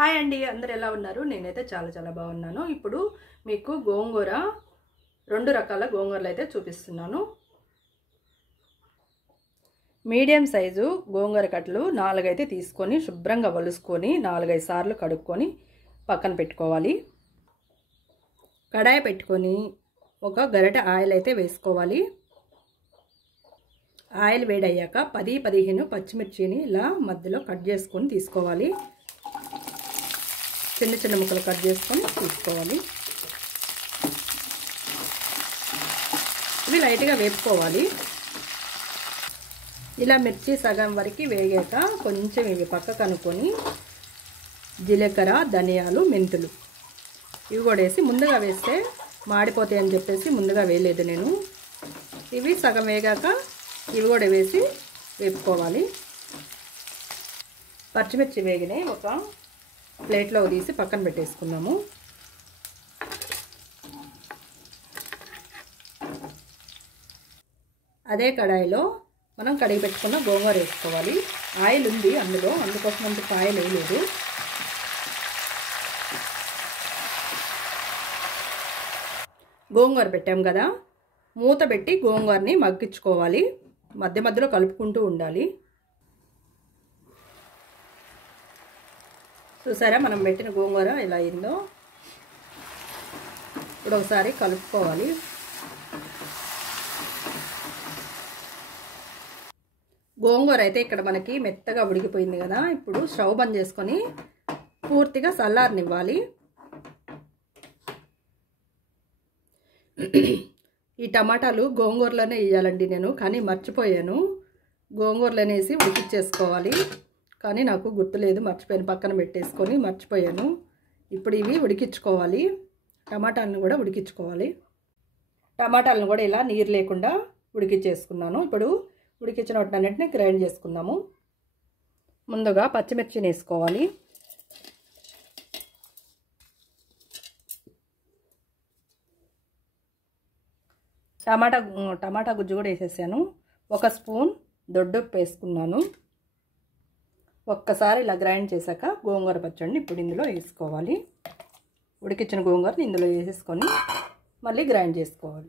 Hi అండి, అందరు ఎలా ఉన్నారు? నేనైతే చాలా బాగున్నాను. ఇప్పుడు మీకు గోంగూర రెండు రకాల గోంగూరలు అయితే చూపిస్తున్నాను. మీడియం సైజు గోంగూర కట్టలు 4 అయితే తీసుకొని శుభ్రంగా వలుసుకొని 4-5 సార్లు కడుక్కొని పక్కన పెట్టుకోవాలి. కడాయి పెట్టుకొని ఒక గరిటె ఆయిల్ అయితే వేసుకోవాలి. ఆయిల్ వేడయ్యాక 10-15 పచ్చిమిర్చిని ఇలా మధ్యలో కట్ చేసుకొని తీసుకోవాలి. చిన్న ముక్కలు కట్ చేసుకొని తీసుకోవాలి. ఇవి లైట్గా వేపుకోవాలి. ఇలా మిర్చి సగం వరకు వేగాక కొంచెం ఇవి పక్కకు అనుకొని జీలకర్ర, ధనియాలు, మెంతులు ఇవి కూడా వేసి, ముందుగా వేస్తే మాడిపోతాయి అని చెప్పేసి ముందుగా వేయలేదు నేను. ఇవి సగం వేగాక ఇవి కూడా వేసి వేపుకోవాలి. పచ్చిమిర్చి వేగినాయి, ఒక ప్లేట్లో తీసి పక్కన పెట్టేసుకున్నాము. అదే కడాయిలో మనం కడిగి పెట్టుకున్న గోంగూర వేసుకోవాలి. ఆయిల్ ఉంది అందులో, అందుకోసం అంత ఆయిల్ వేయలేదు. గోంగూర పెట్టాం కదా, మూత పెట్టి గోంగూరని మగ్గించుకోవాలి. మధ్య మధ్యలో కలుపుకుంటూ ఉండాలి. చూసారా మనం పెట్టిన గోంగూర ఎలా అయిందో. ఇప్పుడు ఒకసారి కలుపుకోవాలి. గోంగూర అయితే ఇక్కడ మనకి మెత్తగా ఉడికిపోయింది కదా. ఇప్పుడు స్టవ్ బంద్ చేసుకొని పూర్తిగా చల్లారనివ్వాలి. ఈ టమాటాలు గోంగూరలోనే వేయాలండి నేను, కానీ మర్చిపోయాను. గోంగూరలోనే వేసి ఉడికిచ్చేసుకోవాలి, కానీ నాకు గుర్తులేదు, మర్చిపోయాను. పక్కన పెట్టేసుకొని మర్చిపోయాను. ఇప్పుడు ఇవి ఉడికించుకోవాలి. టమాటాలను కూడా ఉడికించుకోవాలి. టమాటాలను కూడా ఇలా నీరు లేకుండా ఉడికించేసుకున్నాను. ఇప్పుడు ఉడికించిన వాటినన్నింటినీ గ్రైండ్ చేసుకుందాము. ముందుగా పచ్చిమిర్చిని వేసుకోవాలి. టమాటా గుజ్జు కూడా వేసేసాను. 1 స్పూన్ దొడ్డుప్పు వేసుకున్నాను. ఒక్కసారి ఇలా గ్రైండ్ చేశాక గోంగూర పచ్చడిని ఇప్పుడు ఇందులో వేసుకోవాలి. ఉడికించిన గోంగూరని ఇందులో వేసేసుకొని మళ్ళీ గ్రైండ్ చేసుకోవాలి.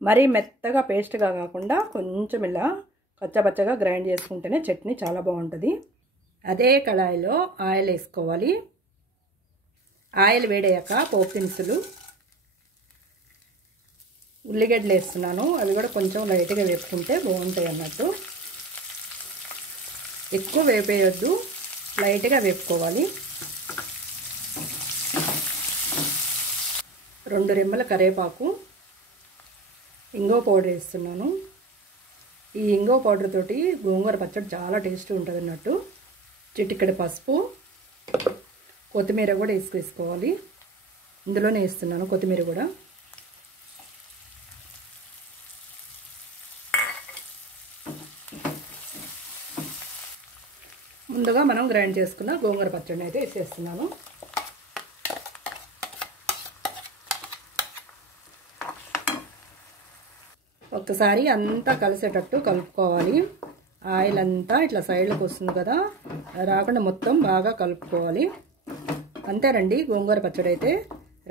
మరీ మెత్తగా పేస్ట్గా కాకుండా కొంచెం ఇలా కచ్చపచ్చగా గ్రైండ్ చేసుకుంటేనే చట్నీ చాలా బాగుంటుంది. అదే కడాయిలో ఆయిల్ వేసుకోవాలి. ఆయిల్ వేడయ్యాక పోపు దినుసులు, ఉల్లిగడ్డలు వేస్తున్నాను. అవి కూడా కొంచెం లైట్గా వేపుకుంటే బాగుంటాయి అన్నట్టు. ఎక్కువ వేపేయొద్దు, లైట్గా వేపుకోవాలి. 2 రెమ్మల కరివేపాకు, ఇంగువ పౌడర్ వేస్తున్నాను. ఈ ఇంగువ పౌడర్ తోటి గోంగూర పచ్చడి చాలా టేస్ట్ ఉంటుంది అన్నట్టు. చిటికెడు పసుపు, కొత్తిమీర కూడా వేసుకోవాలి. ఇందులోనే వేస్తున్నాను కొత్తిమీర కూడా. ముందుగా మనం గ్రైండ్ చేసుకున్న గోంగూర పచ్చడిని అయితే వేసేస్తున్నాను. ఒక్కసారి అంతా కలిసేటట్టు కలుపుకోవాలి. ఆయిల్ అంతా ఇట్లా సైడ్లకు వస్తుంది కదా, రాకుండా మొత్తం బాగా కలుపుకోవాలి. అంతేనండి, గోంగూర పచ్చడి అయితే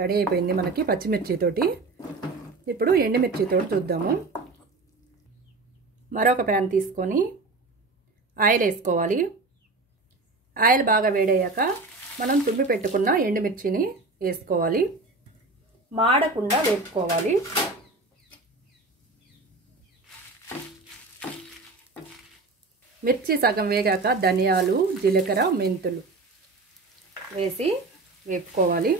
రెడీ అయిపోయింది మనకి పచ్చిమిర్చితోటి. ఇప్పుడు ఎండుమిర్చితోటి చూద్దాము. మరొక ప్యాన్ తీసుకొని ఆయిల్ వేసుకోవాలి. ఆయిల్ బాగా వేడయ్యాక మనం తుమ్మి పెట్టుకున్న ఎండుమిర్చిని వేసుకోవాలి. మాడకుండా వేపుకోవాలి. మిర్చి సగం వేగాక ధనియాలు, జీలకర్ర, మెంతులు వేసి వేపుకోవాలి.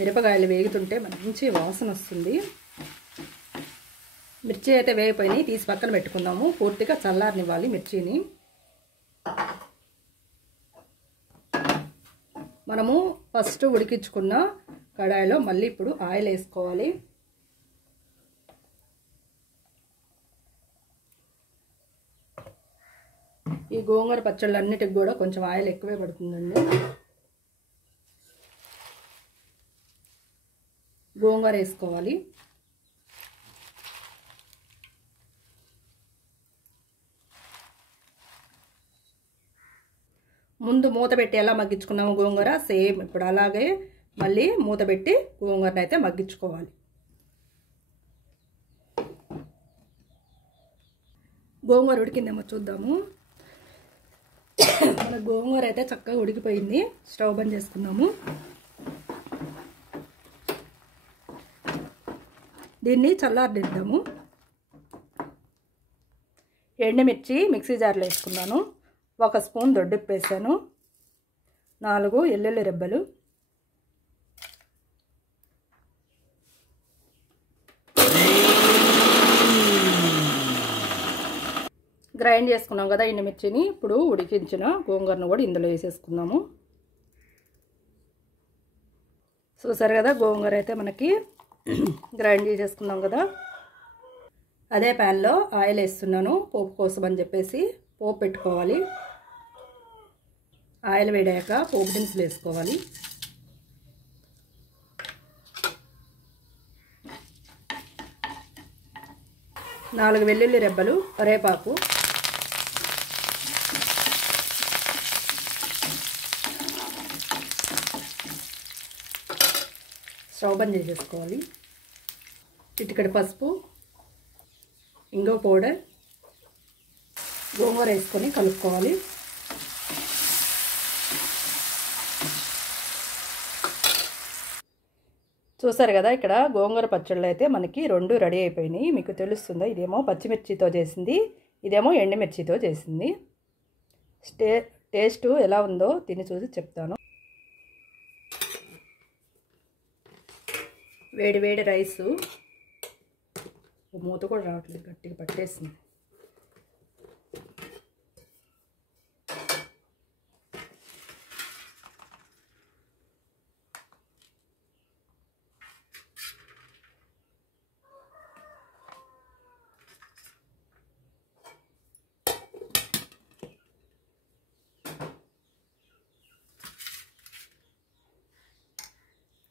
మిరపకాయలు వేగుతుంటే మంచి వాసన వస్తుంది. మిర్చి అయితే వేగిపోయినాయి, తీసి పక్కన పెట్టుకుందాము. పూర్తిగా చల్లారనివ్వాలి మిర్చిని. మనము ఫస్ట్ ఉడికించుకున్న కడాయిలో మళ్ళీ ఇప్పుడు ఆయిల్ వేసుకోవాలి. ఈ గోంగూర పచ్చళ్ళన్నిటికి కూడా కొంచెం ఆయిల్ ఎక్కువే పడుతుందండి. గోంగూర వేసుకోవాలి. ముందు మూత పెట్టి ఎలా మగ్గించుకున్నాము గోంగూర సేమ్ ఇప్పుడు అలాగే మళ్ళీ మూత పెట్టి గోంగూరని అయితే మగ్గించుకోవాలి. గోంగూర ఉడికిందేమో చూద్దాము. మన గోంగూర అయితే చక్కగా ఉడికిపోయింది. స్టవ్ బంద్ చేసుకుందాము. దీన్ని చల్లారనిద్దాము. ఎండుమిర్చి మిక్సీ జార్లో వేసుకున్నాను. 1 స్పూన్ దొడ్డుప్పు వేసాను. 4 వెల్లుల్లి రెబ్బలు, గ్రైండ్ చేసుకున్నాం కదా ఎండుమిర్చిని. ఇప్పుడు ఉడికించిన గోంగూరను కూడా ఇందులో వేసేసుకుందాము. చూసారు కదా గోంగూర అయితే మనకి గ్రైండ్ చేసేసుకున్నాం కదా. అదే ప్యాన్లో ఆయిల్ వేస్తున్నాను పోపు కోసం అని చెప్పేసి. పోపు పెట్టుకోవాలి. ఆయిల్ వేడాక పోపు దినుసులు వేసుకోవాలి. నాలుగు వెల్లుల్లి రెబ్బలు, కరివేపాకు, స్టవ్ బంద్ చేసేసుకోవాలి. చిటికెడు పసుపు, ఇంగువ పౌడర్, గోంగూర వేసుకొని కలుపుకోవాలి. చూసారు కదా ఇక్కడ గోంగూర పచ్చళ్ళు అయితే మనకి 2 రెడీ అయిపోయినాయి. మీకు తెలుస్తుందా? ఇదేమో పచ్చిమిర్చితో చేసింది, ఇదేమో ఎండుమిర్చితో చేసింది. టేస్ట్ ఎలా ఉందో తిని చూసి చెప్తాను. వేడి వేడి రైసు, మూత కూడా రావట్లేదు, గట్టిగా పట్టేసింది.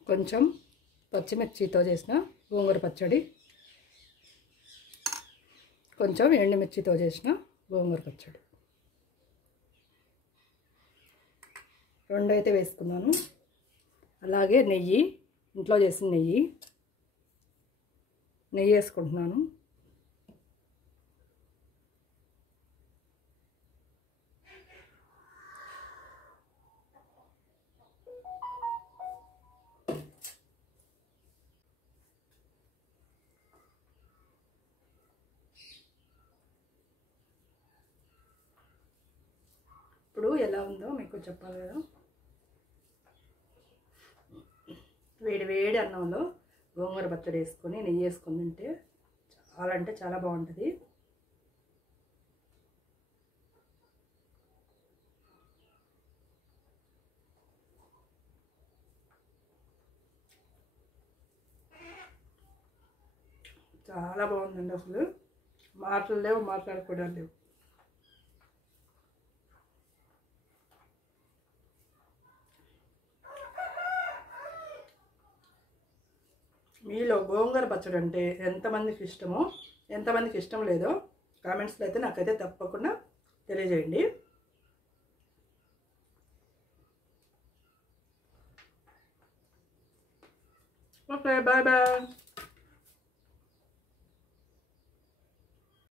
కొంచెం పచ్చిమిర్చితో చేసిన గోంగూర పచ్చడి, కొంచెం ఎండుమిర్చితో చేసిన గోంగూర పచ్చడి 2 అయితే వేసుకున్నాను. అలాగే నెయ్యి, ఇంట్లో చేసిన నెయ్యి వేసుకుంటున్నాను. ఇప్పుడు ఎలా ఉందో మీకు చెప్పాలి కదా. వేడి వేడి అన్నంలో గోంగూర పచ్చడి వేసుకొని నెయ్యి వేసుకొని తింటే చాలా అంటే చాలా బాగుంటుంది. చాలా బాగుందండి. అసలు మాటలు లేవు, మాట్లాడుకోవడం లేవు. మీలో గోంగూర పచ్చడి అంటే ఎంతమందికి ఇష్టమో, ఎంతమందికి ఇష్టం లేదో కామెంట్స్లో అయితే నాకైతే తప్పకుండా తెలియజేయండి. Okay, bye bye.